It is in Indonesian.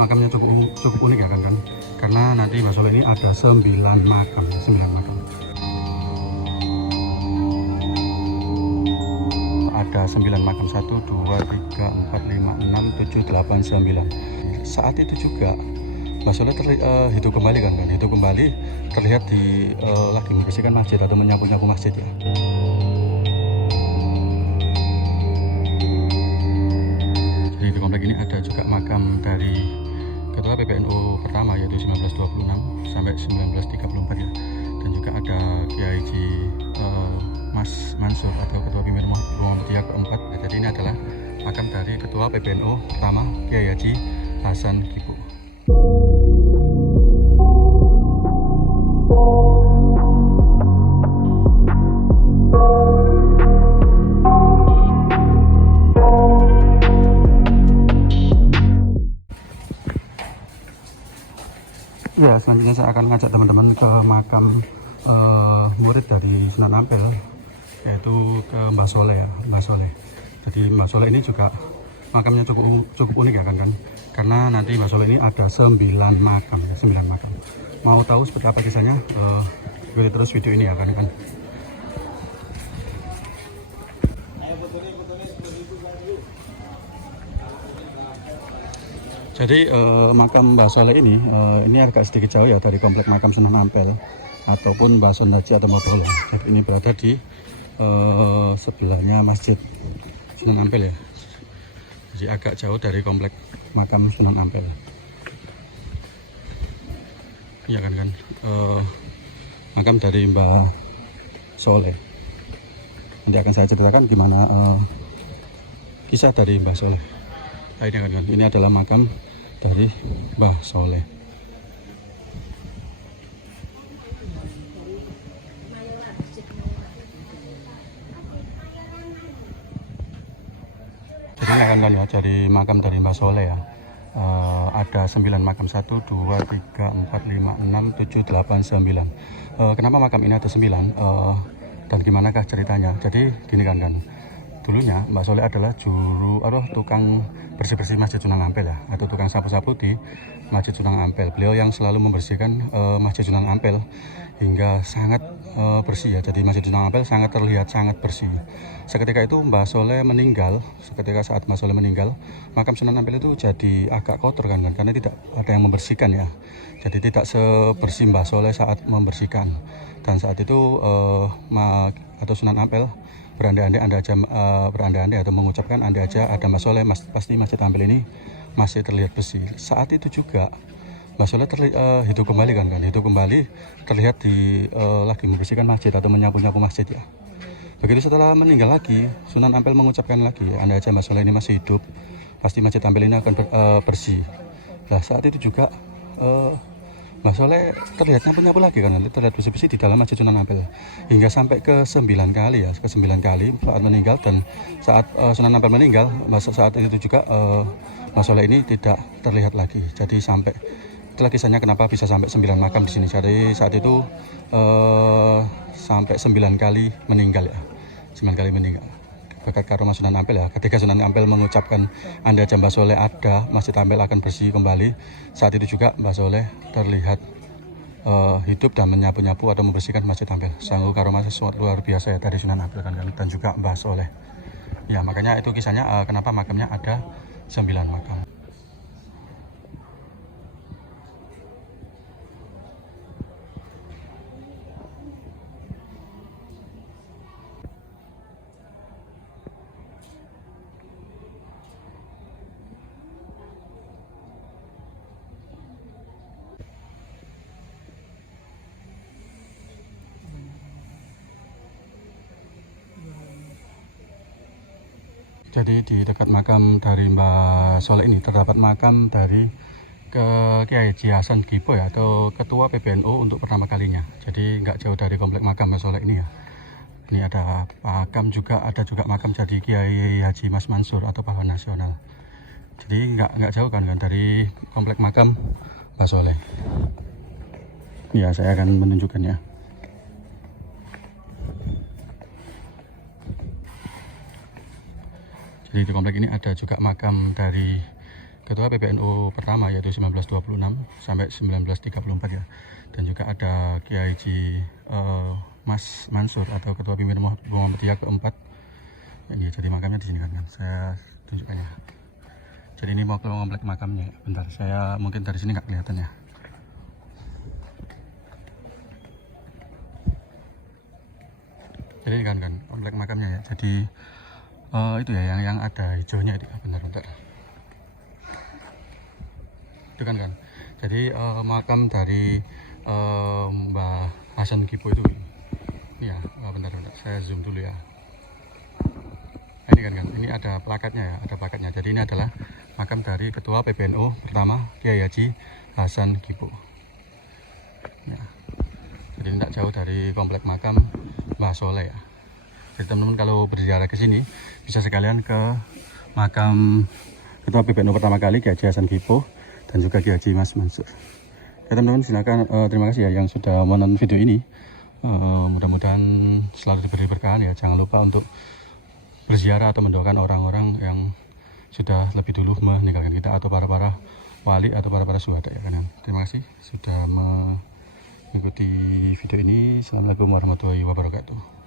makamnya cukup unik ya kan, karena nanti Mbah Soleh ini ada 9 makam. Ada 9 makam, 1, 2, 3, 4, 5, 6, 7, 8, 9. Saat itu juga Mbah Soleh hidup kembali kan, hidup kembali terlihat di lagi membersihkan masjid atau menyapu-nyapu masjid ya. Jadi di komplek ini ada juga makam dari Ketua PBNU pertama, yaitu 1926 sampai 1934 ya. Dan juga ada Kiai Haji Mas Mansur atau Ketua Pimpinan Muhammadiyah keempat. Jadi ini adalah makam dari Ketua PBNU pertama, Kiai Haji Hasan Kipo. Ya, selanjutnya saya akan ngajak teman-teman ke makam murid dari Sunan Ampel, yaitu ke Mbah Soleh ya, Mbah Soleh. Jadi Mbah Soleh ini juga makamnya cukup unik ya kan, karena nanti Mbah Soleh ini ada 9 makam. Mau tahu seperti apa kisahnya? Ikuti terus video ini ya kan. Jadi makam Mbah Soleh ini agak sedikit jauh ya dari komplek makam Sunan Ampel ataupun Mbah Sondaji atau Modola. Jadi ini berada di sebelahnya Masjid Sunan Ampel ya. Jadi agak jauh dari komplek makam Sunan Ampel. Iya kan, makam dari Mbah Soleh. Nanti akan saya ceritakan gimana kisah dari Mbah Soleh. Nah, ini adalah makam dari Mbah Soleh. Jadi ini kan ya, dari makam dari Mbah Soleh ya. Ada 9 makam, 1, 2, 3, 4, 5, 6, 7, 8, 9. Kenapa makam ini ada 9? Dan gimana kah ceritanya? Jadi gini kan. Dulunya Mbah Soleh adalah tukang bersih-bersih Masjid Sunan Ampel ya, atau tukang sapu-sapu di Masjid Sunan Ampel. Beliau yang selalu membersihkan Masjid Sunan Ampel hingga sangat bersih ya. Jadi Masjid Sunan Ampel sangat terlihat sangat bersih. Seketika itu Mbah Soleh meninggal. Saat Mbah Soleh meninggal, makam Sunan Ampel itu jadi agak kotor kan, karena tidak ada yang membersihkan ya. Jadi tidak sebersih Mbah Soleh saat membersihkan. Dan saat itu atau Sunan Ampel berandai-andai atau mengucapkan andai aja ada Mbah Soleh, pasti Masjid Ampel ini masih terlihat bersih. Saat itu juga Mbah Soleh hidup kembali kan, hidup kembali terlihat di lagi membersihkan masjid atau menyapu-nyapu masjid ya. Begitu setelah meninggal lagi, Sunan Ampel mengucapkan lagi, andai aja Mbah Soleh ini masih hidup, pasti Masjid Ampel ini akan bersih. Nah, saat itu juga Mbah Soleh terlihat nyapu-nyapu lagi kan, terlihat bersih-bersih di dalam Masjid Sunan Ampel hingga sampai ke 9 kali ya, saat meninggal. Dan saat Sunan Ampel meninggal, saat itu juga Mbah Soleh ini tidak terlihat lagi. Jadi itulah kisahnya kenapa bisa sampai 9 makam di sini. Jadi saat itu sampai 9 kali meninggal ya, 9 kali meninggal berkat karomah Sunan Ampel ya. Ketika Sunan Ampel mengucapkan andai aja Mbah Soleh ada, Masjid Ampel akan bersih kembali. Saat itu juga Mbah Soleh terlihat hidup dan menyapu-nyapu atau membersihkan Masjid Ampel. Sanggup karomah sesuatu luar biasa ya dari Sunan Ampel kan, dan juga Mbah Soleh. Ya, makanya itu kisahnya kenapa makamnya ada 9 makam. Jadi di dekat makam dari Mbah Soleh ini terdapat makam dari Kiai Haji Hasan Kipo ya, atau Ketua PBNU untuk pertama kalinya. Jadi nggak jauh dari komplek makam Mbah Soleh ini ya. Ini ada makam juga, ada juga makam jadi Kiai Haji Mas Mansur atau pahlawan nasional. Jadi nggak jauh kan dari komplek makam Mbah Soleh. Ya, saya akan menunjukkan ya. Jadi di komplek ini ada juga makam dari ketua PBNU pertama yaitu 1926 sampai 1934 ya. Dan juga ada Kiai Haji Mas Mansur atau ketua pimpinan Muhammadiyah keempat. Ini jadi makamnya di sini kan, saya tunjukkan ya. Jadi ini mau ke komplek makamnya. Bentar, saya mungkin dari sini nggak kelihatan ya. Jadi ini kan komplek makamnya ya. Jadi itu ya yang ada hijaunya itu. Bentar. Itu kan. Jadi makam dari Mbah Hasan Kipo itu. Ini ya, bentar. Saya zoom dulu ya. Nah, ini kan. Ini ada plakatnya ya, ada plakatnya. Jadi ini adalah makam dari Ketua PBNU pertama Kiai Haji Hasan Kipo. Ya. Jadi tidak jauh dari komplek makam Mbah Soleh ya. Jadi teman-teman kalau berziarah ke sini bisa sekalian ke makam Ketua PBNU pertama kali Kiai Haji Hasan Kipo dan juga Kiai Haji Mas Mansur. Ya teman-teman silakan, terima kasih ya yang sudah menonton video ini. Mudah-mudahan selalu diberi berkahan ya. Jangan lupa untuk berziarah atau mendoakan orang-orang yang sudah lebih dulu meninggalkan kita atau para wali atau para syuhada ya kan. Terima kasih sudah mengikuti video ini. Assalamualaikum warahmatullahi wabarakatuh.